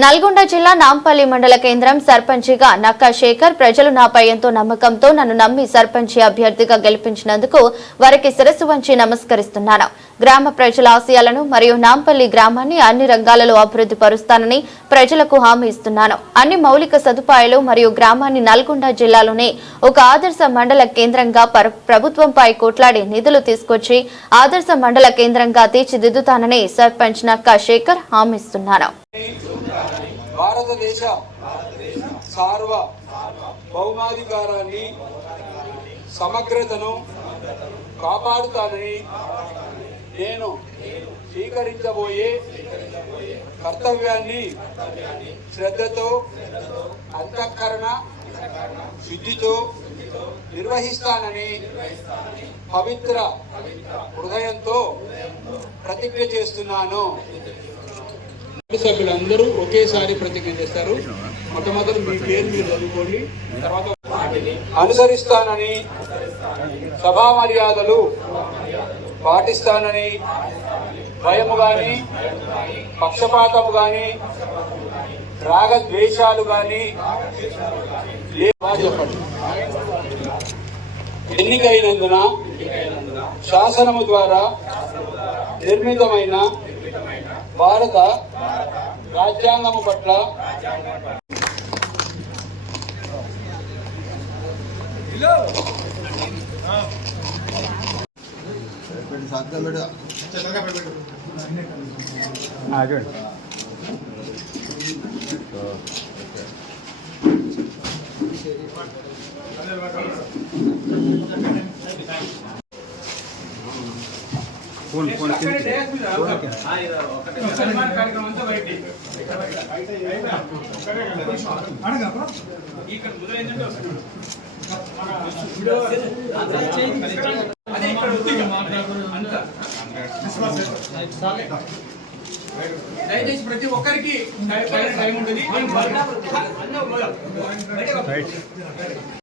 నల్గొండ జిల్లా నాంపల్లి మండల కేంద్రం సర్పంచిగా నక్కా శేఖర్ ప్రజలు నాపై ఎంతో నమ్మకంతో నన్ను నమ్మి సర్పంచి అభ్యర్థిగా గెలిపించినందుకు వారికి శిరస్సు వంచి నమస్కరిస్తున్నాను. గ్రామ ప్రజల ఆశయాలను మరియు నాంపల్లి గ్రామాన్ని అన్ని రంగాలలో అభివృద్ధి పరుస్తానని ప్రజలకు హామీ ఇస్తున్నాను. అన్ని మౌలిక సదుపాయాలు మరియు గ్రామాన్ని నల్గొండ జిల్లాలోనే ఒక ఆదర్శ మండల కేంద్రంగా ప్రభుత్వంపై కొట్లాడి నిధులు తీసుకొచ్చి ఆదర్శ మండల కేంద్రంగా తీర్చిదిద్దుతానని సర్పంచ్ నక్కా శేఖర్ హామీ ఇస్తున్నాను. భారతదేశ సార్వభౌమాధికారాన్ని సమగ్రతను కాపాడుతానని నేను స్వీకరించబోయే కర్తవ్యాన్ని శ్రద్ధతో అంతఃకరణ శుద్ధితో నిర్వహిస్తానని పవిత్ర హృదయంతో ప్రతిజ్ఞ చేస్తున్నాను. సభ్యులందరూ ఒకేసారి ప్రతిజ్ఞ చేస్తారు. మొట్టమొదటి మీ పేరు మీరు చదువుకోండి. తర్వాత అనుసరిస్తానని, సభా మర్యాదలు పాటిస్తానని, భయము గాని పక్షపాతము గాని రాగద్వేషాలు గాని చెప్పండి. ఎన్నికైనందున శాసనము ద్వారా నిర్మితమైన భారత రాజ్యాంగము పట్ల దయచేసి ప్రతి ఒక్కరికి టైం ఉంటుంది.